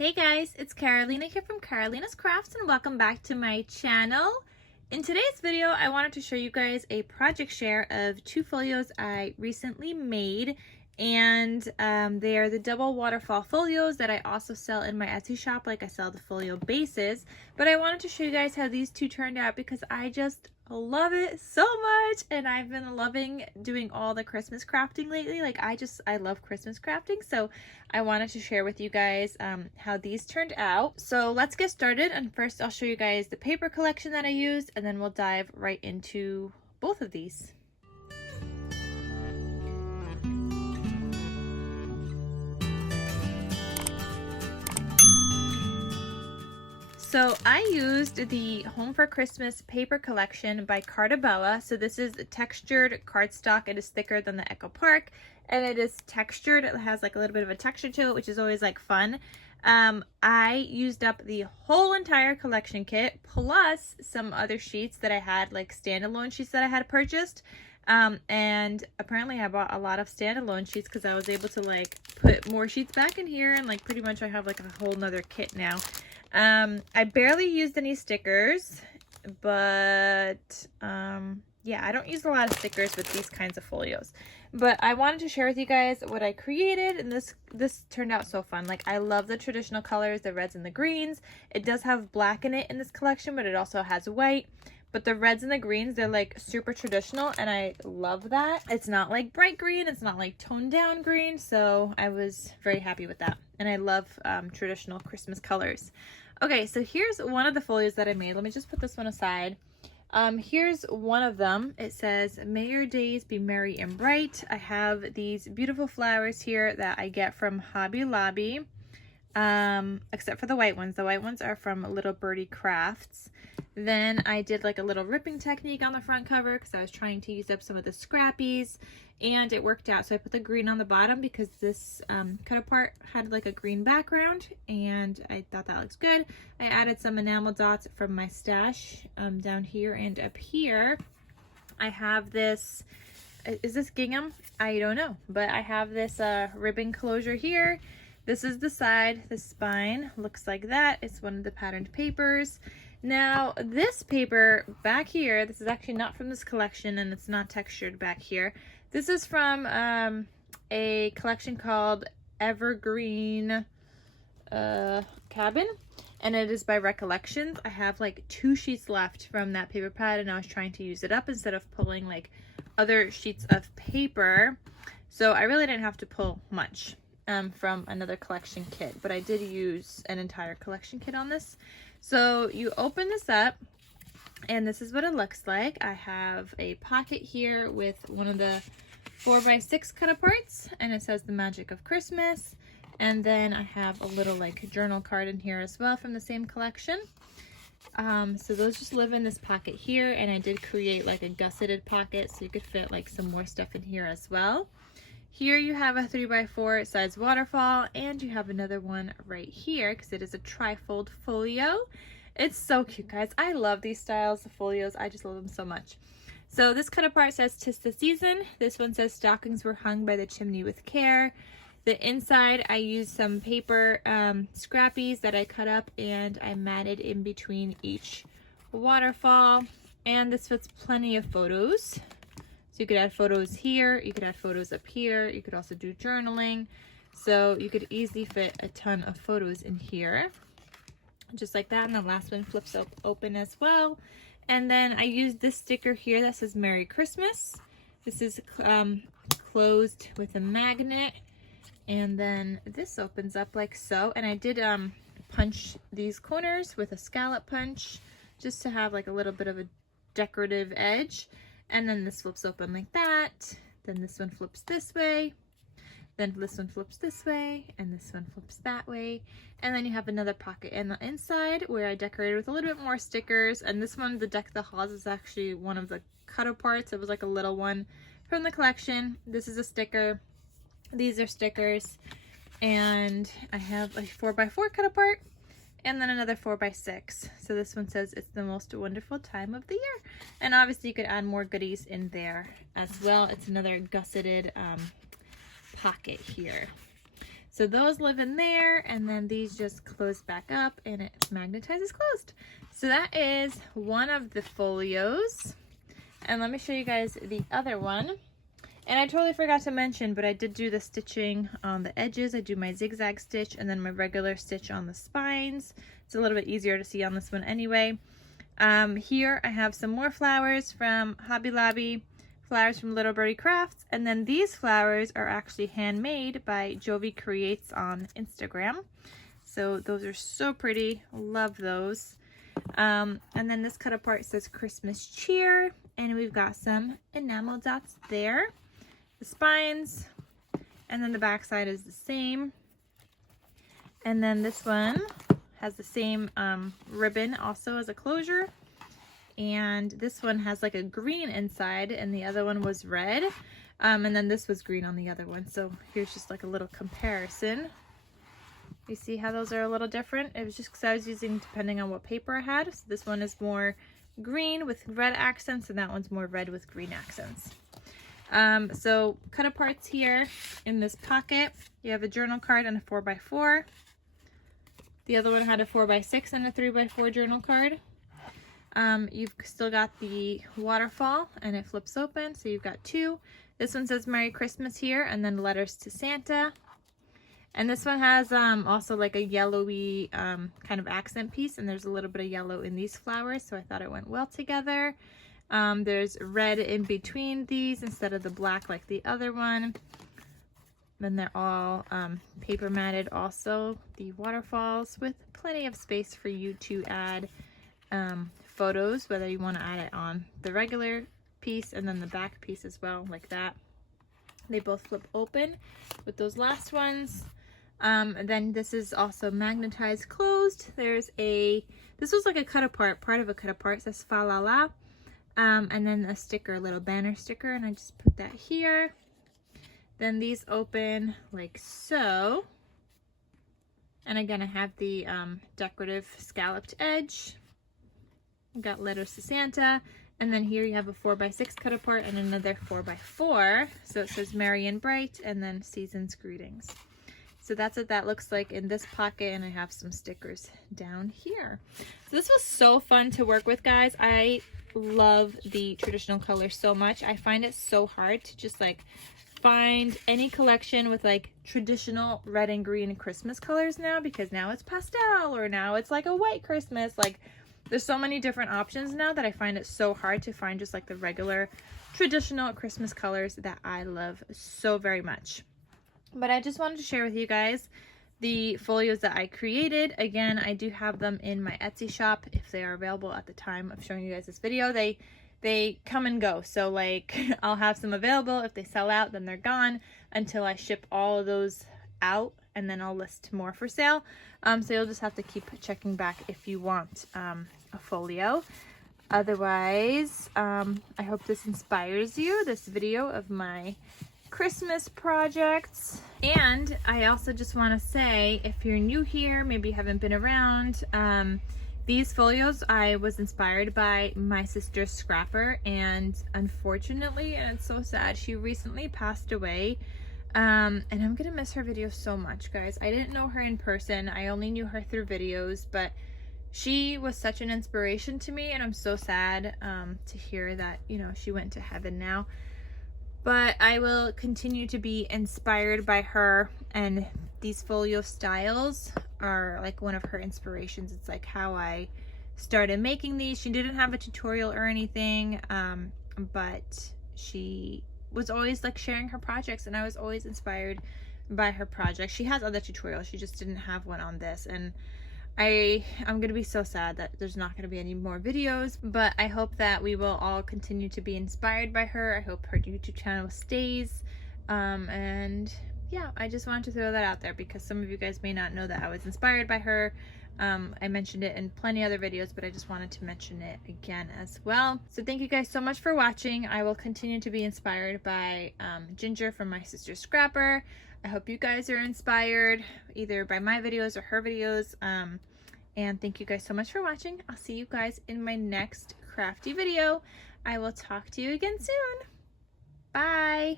Hey guys, it's Carolina here from KarolinasKrafts and welcome back to my channel. In today's video, I wanted to show you guys a project share of two folios I recently made, and they are the double waterfall folios that I also sell in my Etsy shop, like I sell the folio bases. But I wanted to show you guys how these two turned out because I just love it so much, and I've been loving doing all the Christmas crafting lately. I love Christmas crafting, so I wanted to share with you guys how these turned out. So let's get started, and first I'll show you guys the paper collection that I used, and then we'll dive right into both of these. So I used the Home for Christmas paper collection by Carta. So this is textured cardstock. It is thicker than the Echo Park, and it is textured. It has like a little bit of a texture to it, which is always like fun. I used up the whole entire collection kit plus some other sheets that I had, like standalone sheets that I had purchased. And apparently I bought a lot of standalone sheets because I was able to like put more sheets back in here, and like pretty much I have like a whole nother kit now. I barely used any stickers, but yeah, I don't use a lot of stickers with these kinds of folios. But I wanted to share with you guys what I created, and this turned out so fun. Like, I love the traditional colors, the reds and the greens. It does have black in it in this collection, but it also has white. But the reds and the greens, they're like super traditional, and I love that. It's not like bright green, it's not like toned down green, so I was very happy with that. And I love traditional Christmas colors. Okay, so here's one of the folios that I made. Let me just put this one aside. Here's one of them. It says, "May your days be merry and bright." I have these beautiful flowers here that I get from Hobby Lobby, except for the white ones. The white ones are from Little Birdie Crafts. Then I did like a little ripping technique on the front cover because I was trying to use up some of the scrappies, and it worked out. So I put the green on the bottom because this cut apart had like a green background, and I thought that looks good. I added some enamel dots from my stash down here and up here. I have this, is this gingham? I don't know, but I have this ribbon closure here. This is the side, the spine looks like that. It's one of the patterned papers. Now this paper back here, this is actually not from this collection, and it's not textured back here. This is from a collection called Evergreen Cabin, and it is by Recollections. I have like 2 sheets left from that paper pad, and I was trying to use it up instead of pulling like other sheets of paper. So I really didn't have to pull much from another collection kit, but I did use an entire collection kit on this. So you open this up, and this is what it looks like. I have a pocket here with one of the 4x6 cut aparts, and it says "The Magic of Christmas." And then I have a little like journal card in here as well from the same collection. So those just live in this pocket here, and I did create like a gusseted pocket so you could fit like some more stuff in here as well. Here you have a 3x4 size waterfall, and you have another one right here because it is a Trifold Folio. It's so cute, guys. I love these styles of folios. I just love them so much. So this cut apart says "'Tis the Season." This one says "Stockings were hung by the chimney with care." The inside, I used some paper scrappies that I cut up and I matted in between each waterfall. And this fits plenty of photos. So you could add photos here, you could add photos up here, you could also do journaling. So you could easily fit a ton of photos in here. Just like that, and the last one flips open as well. And then I used this sticker here that says "Merry Christmas." This is closed with a magnet, and then this opens up like so. And I did punch these corners with a scallop punch just to have like a little bit of a decorative edge. And then this flips open like that. Then this one flips this way. Then this one flips this way, and this one flips that way. And then you have another pocket in the inside where I decorated with a little bit more stickers. And this one, the Deck the Halls, is actually one of the cut aparts. It was like a little one from the collection. This is a sticker. These are stickers. And I have a 4x4 cut apart, and then another 4x6. So this one says "It's the most wonderful time of the year." And obviously you could add more goodies in there as well. It's another gusseted pocket here. So those live in there, and then these just close back up and it magnetizes closed. So that is one of the folios. And let me show you guys the other one. And I totally forgot to mention, but I did do the stitching on the edges. I do my zigzag stitch and then my regular stitch on the spines. It's a little bit easier to see on this one anyway. Here I have some more flowers from Hobby Lobby, flowers from Little Birdie Crafts, and then these flowers are actually handmade by Jovi Creates on Instagram. So those are so pretty, love those. And then this cut apart says Christmas cheer, and we've got some enamel dots there. The spines, and then the back side is the same. And then this one has the same ribbon also as a closure. And this one has like a green inside and the other one was red. And then this was green on the other one. So here's just like a little comparison. You see how those are a little different? It was just because I was using depending on what paper I had. So this one is more green with red accents and that one's more red with green accents. So cut aparts here in this pocket. You have a journal card and a 4x4. The other one had a 4x6 and a 3x4 journal card. You've still got the waterfall and it flips open, so you've got two. This one says Merry Christmas here and then letters to Santa. And this one has also like a yellowy kind of accent piece, and there's a little bit of yellow in these flowers, so I thought it went well together. There's red in between these instead of the black like the other one. Then they're all paper matted also, the waterfalls, with plenty of space for you to add photos, whether you want to add it on the regular piece and then the back piece as well, like that. They both flip open with those last ones. And then this is also magnetized closed. This was like a cut apart, part of a cut apart. It says fa la la. And then a sticker, a little banner sticker, and I just put that here. Then these open like so. And again, I have the decorative scalloped edge. Got letters to Santa. And then here you have a 4x6 cut apart and another 4x4. So it says Merry and Bright and then Season's Greetings. So that's what that looks like in this pocket, and I have some stickers down here. So this was so fun to work with, guys. I love the traditional colors so much. I find it so hard to just like find any collection with like traditional red and green Christmas colors now, because now it's pastel or now it's like a white Christmas. Like there's so many different options now that I find it so hard to find just like the regular traditional Christmas colors that I love so very much. But I just wanted to share with you guys the folios that I created. Again, I do have them in my Etsy shop if they are available at the time of showing you guys this video. They come and go. So like I'll have some available. If they sell out, then they're gone until I ship all of those out, and then I'll list more for sale. So you'll just have to keep checking back if you want a folio. Otherwise, I hope this inspires you, this video of my Christmas projects. And I also just want to say, if you're new here, maybe you haven't been around, these folios I was inspired by my sister's scrapper, and unfortunately, and it's so sad, she recently passed away. And I'm gonna miss her videos so much, guys. I didn't know her in person. I only knew her through videos, but she was such an inspiration to me, and I'm so sad to hear that, you know, she went to heaven now. But I will continue to be inspired by her, and these folio styles are like one of her inspirations. It's like how I started making these. She didn't have a tutorial or anything, but she was always like sharing her projects, and I was always inspired by her projects. She has other tutorials, she just didn't have one on this, and I'm gonna be so sad that there's not gonna be any more videos, but I hope that we will all continue to be inspired by her. I hope her YouTube channel stays, and yeah, I just wanted to throw that out there because some of you guys may not know that I was inspired by her. I mentioned it in plenty other videos, but I just wanted to mention it again as well. So thank you guys so much for watching. I will continue to be inspired by Ginger from my sister's scrapper. I hope you guys are inspired either by my videos or her videos. And thank you guys so much for watching. I'll see you guys in my next crafty video. I will talk to you again soon. Bye.